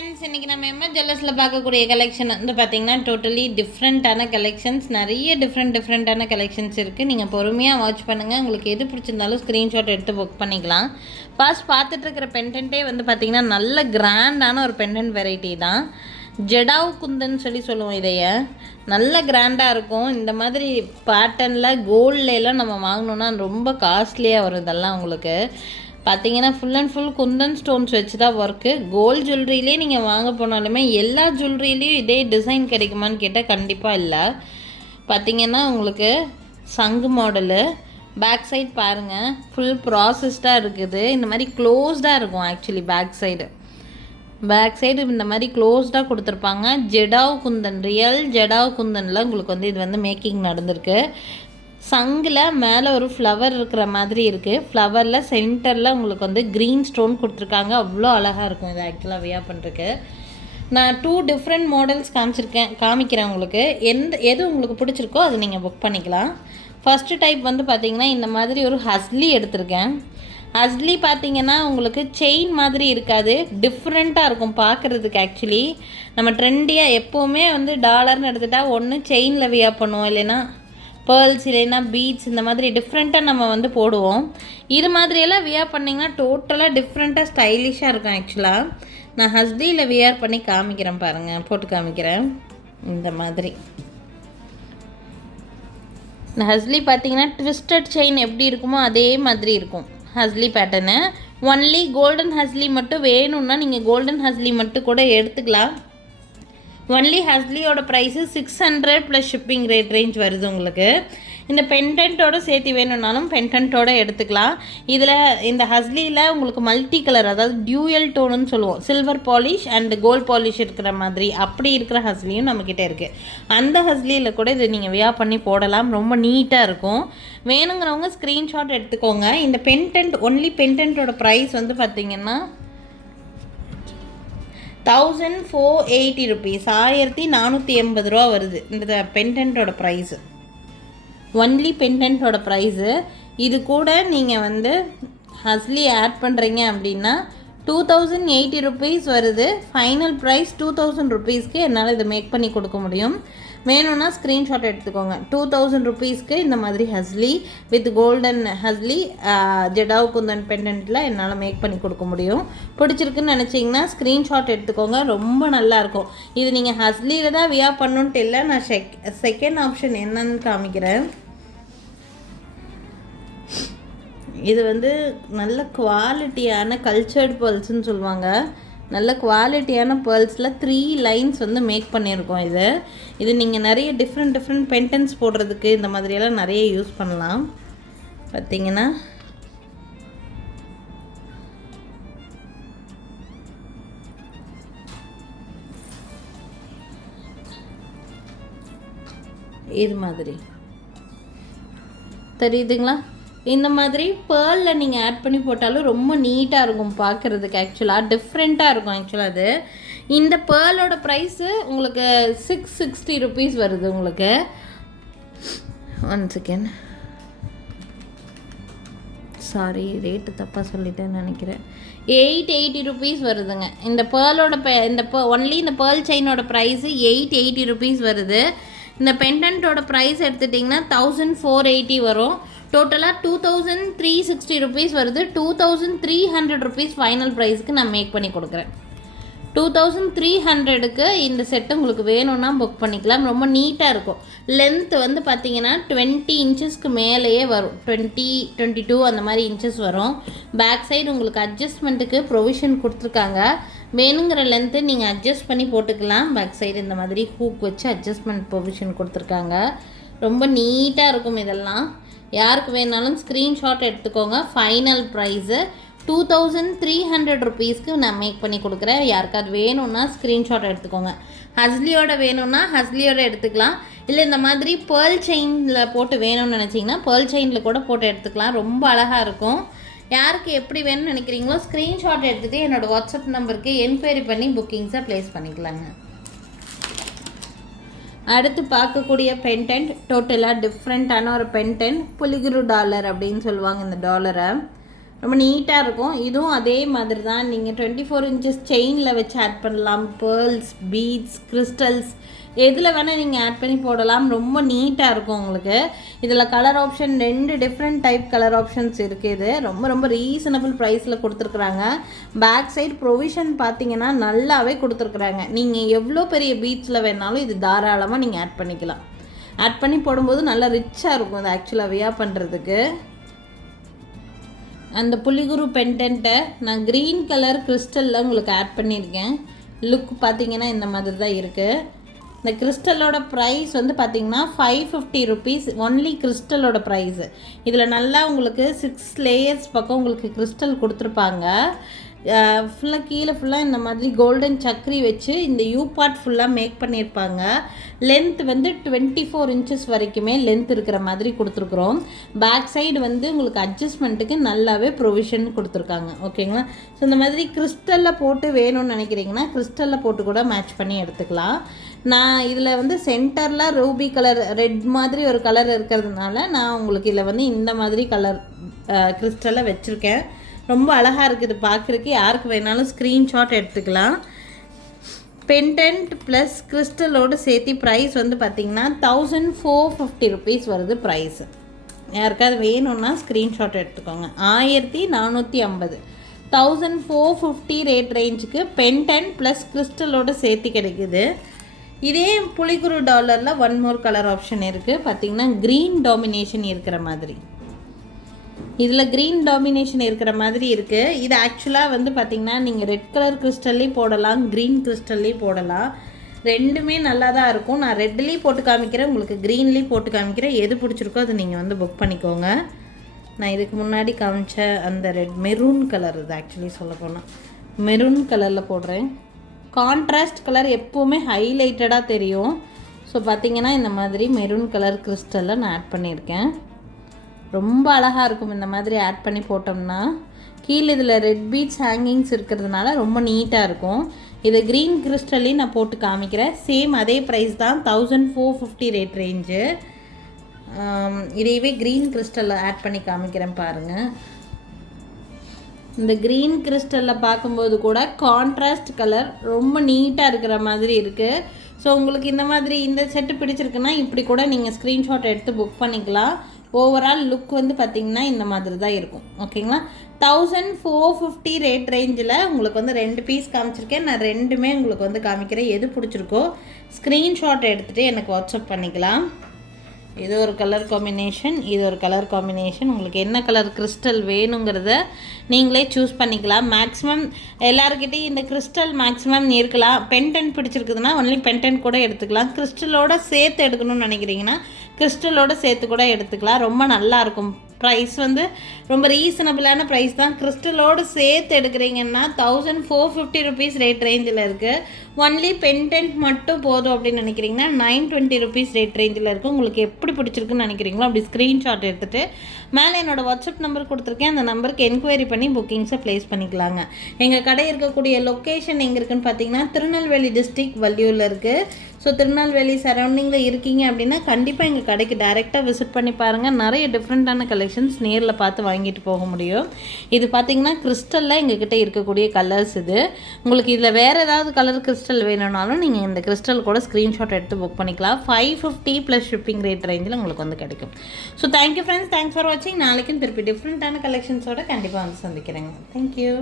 Friends, இன்றைக்கி நம்ம MR ஜுவல்லர்ஸில் பார்க்கக்கூடிய கலெக்ஷன் வந்து பார்த்திங்கன்னா டோட்டலி டிஃப்ரெண்ட்டான கலெக்ஷன்ஸ், நிறைய டிஃப்ரெண்ட்டான கலெக்ஷன்ஸ் இருக்குது. நீங்கள் பொறுமையாக வாட்ச் பண்ணுங்கள். உங்களுக்கு எது பிடிச்சிருந்தாலும் ஸ்க்ரீன்ஷாட் எடுத்து புக் பண்ணிக்கலாம். ஃபர்ஸ்ட் பார்த்துட்ருக்கிற பெண்டன்ட்டே வந்து பார்த்திங்கன்னா நல்ல கிராண்டான ஒரு பெண்டன்ட் வெரைட்டி தான். ஜெடாவ் குந்தன் சொல்லுவோம். இதைய நல்ல கிராண்டாக இருக்கும். இந்த மாதிரி பேட்டர்னில் கோல்ட்லாம் நம்ம வாங்கினோன்னா ரொம்ப காஸ்ட்லியாக வரும். இதெல்லாம் உங்களுக்கு பார்த்தீங்கன்னா full and full Kundan stones வச்சு தான் ஒர்க்கு. கோல்டு ஜுவல்லரியிலே நீங்கள் வாங்க போனாலுமே எல்லா ஜுவல்லரியிலையும் இதே டிசைன் கிடைக்குமான்னு கேட்டால் கண்டிப்பாக இல்லை. பார்த்தீங்கன்னா உங்களுக்கு சங்கு மாடலு பேக் சைட் பாருங்கள், ஃபுல் ப்ராசஸ்டாக இருக்குது. இந்த மாதிரி க்ளோஸ்டாக இருக்கும். ஆக்சுவலி பேக் சைடு இந்த மாதிரி க்ளோஸ்டாக கொடுத்துருப்பாங்க. ஜெடாவ் குந்தன், ரியல் ஜெடாவ் குந்தனில் உங்களுக்கு வந்து இது வந்து மேக்கிங் நடந்திருக்கு. சங்கில் மேலே ஒரு ஃப்ளவர் இருக்கிற மாதிரி இருக்குது. ஃப்ளவரில் சென்டரில் உங்களுக்கு வந்து க்ரீன் ஸ்டோன் கொடுத்துருக்காங்க. அவ்வளோ அழகாக இருக்கும் இது ஆக்சுவலாக வியா பண்ணுறதுக்கு. நான் 2 டிஃப்ரெண்ட் மாடல்ஸ் காமிக்கிறேன் உங்களுக்கு. எது உங்களுக்கு பிடிச்சிருக்கோ அது நீங்கள் புக் பண்ணிக்கலாம். ஃபஸ்ட்டு டைப் வந்து பார்த்திங்கன்னா இந்த மாதிரி ஒரு ஹஸ்லி எடுத்திருக்கேன். ஹஸ்லி பார்த்திங்கன்னா உங்களுக்கு செயின் மாதிரி இருக்காது, டிஃப்ரெண்ட்டாக இருக்கும் பார்க்குறதுக்கு. ஆக்சுவலி நம்ம ட்ரெண்டியாக எப்போவுமே வந்து டாலர்னு எடுத்துகிட்டா ஒன்று செயினில் வியா பண்ணுவோம், இல்லைன்னா பேர்ல்ஸ், இல்லைன்னா பீட்ஸ், இந்த மாதிரி டிஃப்ரெண்ட்டாக நம்ம வந்து போடுவோம். இது மாதிரியெல்லாம் வியர் பண்ணிங்கன்னா டோட்டலாக டிஃப்ரெண்ட்டாக ஸ்டைலிஷாக இருக்கும். ஆக்சுவலாக நான் ஹஸ்தியில் வியர் பண்ணி காமிக்கிறேன் பாருங்கள், போட்டு காமிக்கிறேன். இந்த மாதிரி இந்த ஹஸ்லி பார்த்தீங்கன்னா ட்விஸ்டட் செயின் எப்படி இருக்குமோ அதே மாதிரி இருக்கும் ஹஸ்லி பேட்டர்னு. ஒன்லி கோல்டன் ஹஸ்லி மட்டும் வேணும்னா நீங்கள் கோல்டன் ஹஸ்லி மட்டும் கூட எடுத்துக்கலாம். ஒன்லி ஹஸ்லியோட ப்ரைஸு 600 ப்ளஸ் ஷிப்பிங் ரேஞ்ச் வருது உங்களுக்கு. இந்த பெண்டன்ட்டோடு சேர்த்து வேணும்னாலும் பெண்டன்ட்டோடு எடுத்துக்கலாம். இதில் இந்த ஹஸ்லியில் உங்களுக்கு மல்டி கலர், அதாவது டியூயல் டோனுன்னு சொல்லுவோம், silver polish and gold polish இருக்கிற மாதிரி அப்படி இருக்கிற ஹஸ்லியும் நம்மக்கிட்ட இருக்குது. அந்த ஹஸ்லியில் கூட இதை நீங்கள் வியா பண்ணி போடலாம். ரொம்ப நீட்டாக இருக்கும். வேணுங்கிறவங்க ஸ்க்ரீன்ஷாட் எடுத்துக்கோங்க. இந்த பெண்டன்ட், ஒன்லி பெண்டன்ட்டோட ப்ரைஸ் வந்து பார்த்திங்கன்னா 1480 ருபீஸ், 1480 ரூபா வருது இந்த பெண்டன்ட்டோட ப்ரைஸு. ஒன்லி பெண்டன்ட்டோட ப்ரைஸு. இது கூட நீங்கள் வந்து ஹஸ்லி ஆட் பண்ணுறீங்க அப்படின்னா 2080 ருபீஸ் வருது. ஃபைனல் ப்ரைஸ் 2000 ருபீஸ்க்கு என்னால் இதை மேக் பண்ணி கொடுக்க முடியும். வேணும்னா ஸ்க்ரீன்ஷாட் எடுத்துக்கோங்க. 2000 ருபீஸ்க்கு இந்த மாதிரி ஹஸ்லி வித் கோல்டன் ஹஸ்லி ஜெடாவ் குந்தன் பெண்டன்ட்டில் என்னால் மேக் பண்ணி கொடுக்க முடியும். பிடிச்சிருக்குன்னு நினச்சிங்கன்னா ஸ்க்ரீன்ஷாட் எடுத்துக்கோங்க. ரொம்ப நல்லாயிருக்கும். இது நீங்கள் ஹஸ்லியில் தான் வியா பண்ணணுன்ட்டு இல்லை. நான் செகண்ட் ஆப்ஷன் என்னன்னு காமிக்கிறேன். இது வந்து நல்ல குவாலிட்டியான கல்ச்சர்டு பேர்ல்ஸ்ன்னு சொல்லுவாங்க. நல்ல குவாலிட்டியான பேர்ல்ஸில் 3 லைன்ஸ் வந்து மேக் பண்ணியிருக்கோம். இது நீங்கள் நிறைய டிஃப்ரெண்ட் பெண்டன்ஸ் போடுறதுக்கு இந்த மாதிரியெல்லாம் நிறைய யூஸ் பண்ணலாம். பார்த்தீங்கன்னா இது மாதிரி தெரியுதுங்களா? இந்த மாதிரி பேர்லில் நீங்கள் ஆட் பண்ணி போட்டாலும் ரொம்ப நீட்டாக இருக்கும் பார்க்குறதுக்கு. ஆக்சுவலாக டிஃப்ரெண்ட்டாக இருக்கும். ஆக்சுவலாக அது இந்த பேர்லோட ப்ரைஸு உங்களுக்கு 660 ருபீஸ் வருது உங்களுக்கு. 1 செகண்ட், சாரி ரேட்டு தப்பாக சொல்லிட்டேன்னு நினைக்கிறேன். 880 ருபீஸ் வருதுங்க. இந்த பேர்லோட ஒன்லி இந்த பேர்ல் செயினோட ப்ரைஸு 880 ருபீஸ் வருது. இந்த பெண்டன்ட்டோட ப்ரைஸ் எடுத்துட்டிங்கன்னா 1480 வரும். டோட்டலாக 2360 ருபீஸ் வருது. 2300 ருபீஸ் ஃபைனல் ப்ரைஸுக்கு நான் மேக் பண்ணி கொடுக்குறேன். 2300க்கு இந்த செட்டு உங்களுக்கு வேணும்னா புக் பண்ணிக்கலாம். ரொம்ப நீட்டாக இருக்கும். லென்த் வந்து பார்த்திங்கன்னா 20 இன்ச்சஸ்க்கு மேலேயே வரும். 22 அந்த மாதிரி இன்ச்சஸ் வரும். பேக் சைடு உங்களுக்கு அட்ஜஸ்ட்மெண்ட்டுக்கு ப்ரொவிஷன் கொடுத்துருக்காங்க. வேணுங்கிற லென்த்து நீங்கள் அட்ஜஸ்ட் பண்ணி போட்டுக்கலாம். பேக் சைடு இந்த மாதிரி ஹூக் வச்சு அட்ஜஸ்ட்மெண்ட் ப்ரொவிஷன் கொடுத்துருக்காங்க. ரொம்ப நீட்டாக இருக்கும். இதெல்லாம் யாருக்கு வேணாலும் ஸ்க்ரீன்ஷாட் எடுத்துக்கோங்க. ஃபைனல் ப்ரைஸு 2300 ருபீஸ்க்கு நான் மேக் பண்ணி கொடுக்குறேன். யாருக்காவது வேணும்னா ஸ்க்ரீன்ஷாட் எடுத்துக்கோங்க. ஹஸ்லியோட வேணும்னா ஹஸ்லியோட எடுத்துக்கலாம். இல்லை இந்த மாதிரி பேர்ல் செயினில் போட்டு வேணும்னு நினச்சிங்கன்னா பேர்ல் செயினில் கூட போட்டு எடுத்துக்கலாம். ரொம்ப அழகாக இருக்கும். யாருக்கு எப்படி வேணும்னு நினைக்கிறீங்களோ ஸ்க்ரீன்ஷாட் எடுத்துகிட்டு என்னோடய வாட்ஸ்அப் நம்பருக்கு என்கொயரி பண்ணி புக்கிங்ஸை ப்ளேஸ் பண்ணிக்கலாங்க. அடுத்து பார்க்கக்கூடிய பெண்டன்ட் டோட்டலாக டிஃப்ரெண்ட்டான ஒரு பெண்டன்ட். புலிகுரு டாலர் அப்படின்னு சொல்லுவாங்க இந்த டாலரை. ரொம்ப நீட்டாக இருக்கும். இதுவும் அதே மாதிரி தான். நீங்கள் 24 இன்ச்சஸ் செயினில் வச்சு ஆட் பண்ணலாம். பேர்ல்ஸ், பீட்ஸ், கிறிஸ்டல்ஸ் எதில் வேணால் நீங்கள் ஆட் பண்ணி போடலாம். ரொம்ப நீட்டாக இருக்கும் உங்களுக்கு. இதில் colour option 2 different type colour options இருக்குது. இது ரொம்ப ரொம்ப ரீசனபிள் ப்ரைஸில் கொடுத்துருக்குறாங்க. பேக் சைடு ப்ரொவிஷன் பார்த்தீங்கன்னா நல்லாவே கொடுத்துருக்குறாங்க. நீங்கள் எவ்வளோ பெரிய பீட்ஸில் வேணாலும் இது தாராளமாக நீங்கள் ஆட் பண்ணிக்கலாம். ஆட் பண்ணி போடும்போது நல்லா ரிச்சாக இருக்கும் அது ஆக்சுவலாக வியர் பண்ணுறதுக்கு. அந்த புலிகுரு பெண்டன்ட்டை நான் க்ரீன் கலர் கிறிஸ்டலில் உங்களுக்கு ஆட் பண்ணியிருக்கேன். லுக் பார்த்தீங்கன்னா இந்த மாதிரி தான் இருக்குது. இந்த கிறிஸ்டலோட ப்ரைஸ் வந்து பார்த்திங்கன்னா 550 ருபீஸ் ஒன்லி கிறிஸ்டலோட ப்ரைஸு. இதில் நல்லா உங்களுக்கு 6 லேயர்ஸ் பக்கம் உங்களுக்கு கிறிஸ்டல் கொடுத்துருப்பாங்க. ஃபுல்லாக கீழே ஃபுல்லாக இந்த மாதிரி கோல்டன் சக்கரி வச்சு இந்த யூ பார்ட் ஃபுல்லாக மேக் பண்ணியிருப்பாங்க. லென்த் வந்து 24 இன்ச்சஸ் வரைக்குமே லென்த் இருக்கிற மாதிரி கொடுத்துருக்குறோம். பேக் சைடு வந்து உங்களுக்கு அட்ஜஸ்ட்மெண்ட்டுக்கு நல்லாவே ப்ரொவிஷன் கொடுத்துருக்காங்க. ஓகேங்களா? ஸோ இந்த மாதிரி கிறிஸ்டலில் போட்டு வேணும்னு நினைக்கிறீங்கன்னா கிறிஸ்டலில் போட்டு கூட மேட்ச் பண்ணி எடுத்துக்கலாம். நான் இதில் வந்து சென்டரில் ரூபி கலர் ரெட் மாதிரி ஒரு கலர் இருக்கிறதுனால நான் உங்களுக்கு இதில் வந்து இந்த மாதிரி கலர் கிறிஸ்டலில் வச்சுருக்கேன். ரொம்ப அழகாக இருக்குது பார்க்குறதுக்கு. யாருக்கு வேணாலும் ஸ்க்ரீன்ஷாட் எடுத்துக்கலாம். பெண்டன்ட் ப்ளஸ் கிறிஸ்டலோடு சேர்த்து ப்ரைஸ் வந்து பார்த்திங்கன்னா 1450 ருபீஸ் வருது ப்ரைஸு. யாருக்காவது வேணும்னா ஸ்க்ரீன்ஷாட் எடுத்துக்கோங்க. 1450 1450 ரேட் ரேஞ்சுக்கு பெண்டன்ட் ப்ளஸ் கிறிஸ்டலோடு சேர்த்து கிடைக்குது. இதே புலிகுரு டாலரில் ஒன் மோர் கலர் ஆப்ஷன் இருக்குது. பார்த்திங்கன்னா க்ரீன் டாமினேஷன் இருக்கிற மாதிரி. இதில் க்ரீன் டாமினேஷன் இருக்கிற மாதிரி இருக்குது. இது ஆக்சுவலாக வந்து பார்த்திங்கன்னா நீங்கள் ரெட் கலர் கிறிஸ்டல்லையும் போடலாம், க்ரீன் கிறிஸ்டல்லையும் போடலாம். ரெண்டுமே நல்லா தான் இருக்கும். நான் ரெட்லேயும் போட்டு காமிக்கிறேன், உங்களுக்கு க்ரீன்லேயும் போட்டு காமிக்கிறேன். எது பிடிச்சிருக்கோ அது நீங்கள் வந்து புக் பண்ணிக்கோங்க. நான் இதுக்கு முன்னாடி காமிச்ச அந்த ரெட் மெரூன் கலர் இது ஆக்சுவலி சொல்ல போனால் மெரூன் கலரில் போடுறேன். கான்ட்ராஸ்ட் கலர் எப்போவுமே ஹைலைட்டடாக தெரியும். ஸோ பார்த்திங்கன்னா இந்த மாதிரி மெரூன் கலர் கிறிஸ்டலில் நான் ஆட் பண்ணியிருக்கேன். ரொம்ப அழகாக இருக்கும் இந்த மாதிரி ஆட் பண்ணி போட்டோம்னா. கீழே இதில் ரெட் பீட்ஸ் ஹேங்கிங்ஸ் இருக்கிறதுனால ரொம்ப நீட்டாக இருக்கும். இது க்ரீன் கிறிஸ்டல்லையும் நான் போட்டு காமிக்கிறேன். சேம் அதே ப்ரைஸ் தான், 1450 ரேட் ரேஞ்சு. இதையவே க்ரீன் கிறிஸ்டலில் ஆட் பண்ணி காமிக்கிறேன் பாருங்கள். இந்த க்ரீன் கிறிஸ்டலில் பார்க்கும்போது கூட கான்ட்ராஸ்ட் கலர் ரொம்ப நீட்டாக இருக்கிற மாதிரி இருக்குது. ஸோ உங்களுக்கு இந்த மாதிரி இந்த செட்டு பிடிச்சிருக்குன்னா இப்படி கூட நீங்கள் ஸ்க்ரீன்ஷாட் எடுத்து புக் பண்ணிக்கலாம். ஓவரால் லுக் வந்து பார்த்திங்கன்னா இந்த மாதிரி தான் இருக்கும். ஓகேங்களா? 1450 ரேட் ரேஞ்சில் உங்களுக்கு வந்து 2 பீஸ் காமிச்சிருக்கேன். நான் ரெண்டுமே உங்களுக்கு வந்து காமிக்கிறேன். எது பிடிச்சிருக்கோ ஸ்க்ரீன்ஷாட் எடுத்துகிட்டு எனக்கு வாட்ஸ்அப் பண்ணிக்கலாம். இது ஒரு கலர் காம்பினேஷன், இது ஒரு கலர் காம்பினேஷன். உங்களுக்கு என்ன கலர் கிறிஸ்டல் வேணுங்கிறத நீங்களே சூஸ் பண்ணிக்கலாம். மேக்ஸிமம் எல்லாருக்கிட்டையும் இந்த கிறிஸ்டல் மேக்ஸிமம் இருக்கலாம். பென்டென்ட் பிடிச்சிருக்குதுன்னா ஒன்லி பென்டென்ட் கூட எடுத்துக்கலாம். கிறிஸ்டலோட சேர்த்து எடுக்கணும்னு நினைக்கிறீங்கன்னா கிறிஸ்டலோட சேர்த்து கூட எடுத்துக்கலாம். ரொம்ப நல்லாயிருக்கும். ப்ரைஸ் வந்து ரொம்ப ரீசனபிளான ப்ரைஸ் தான். கிறிஸ்டலோடு சேர்த்து எடுக்கிறீங்கன்னா 1450 ருபீஸ் ரேட் ரேஞ்சில் இருக்குது. ஒன்லி பென்டென்ட் மட்டும் போதும் அப்படின்னு நினைக்கிறீங்கன்னா 920 ருபீஸ் ரேட் ரேஞ்சில் இருக்குது. உங்களுக்கு எப்படி பிடிச்சிருக்குன்னு நினைக்கிறீங்களோ அப்படி ஸ்க்ரீன்ஷாட் எடுத்துகிட்டு மேலே என்னோடய வாட்ஸ்அப் நம்பர் கொடுத்துருக்கேன். அந்த நம்பருக்கு என்கொயரி பண்ணி புக்கிங்ஸை ப்ளேஸ் பண்ணிக்கலாங்க. எங்கள் கடை இருக்கக்கூடிய லொக்கேஷன் எங்கே இருக்குதுன்னு பார்த்தீங்கன்னா திருநெல்வேலி டிஸ்ட்ரிக்ட் வள்ளியூரில் இருக்குது. ஸோ திருநெல்வேலி சரௌண்டிங்கில் இருக்கீங்க அப்படின்னா கண்டிப்பாக எங்கள் கடைக்கு டைரெக்டாக விசிட் பண்ணி பாருங்கள். நிறைய டிஃப்ரெண்ட்டான கலெக்ஷன்ஸ் நேரில் பார்த்து வாங்கிட்டு போக முடியும். இது பார்த்திங்கன்னா கிறிஸ்டலில் எங்ககிட்ட இருக்கக்கூடிய கலர்ஸ் இது. உங்களுக்கு இதில் வேறு ஏதாவது கலர் கிறிஸ்டல் வேணும்னாலும் நீங்கள் இந்த கிறிஸ்டல் கூட ஸ்க்ரீன்ஷாட் எடுத்து புக் பண்ணிக்கலாம். 550 ப்ளஸ் ஷிப்பிங் ரேட் ரேஞ்சில் உங்களுக்கு வந்து கிடைக்கும். So thank you friends, thanks for வாட்சிங். நாளைக்கும் திருப்பி டிஃப்ரெண்ட்டான கலெக்ஷன்ஸோட கண்டிப்பாக வந்து சந்திக்கிறேங்க. தேங்க்யூ.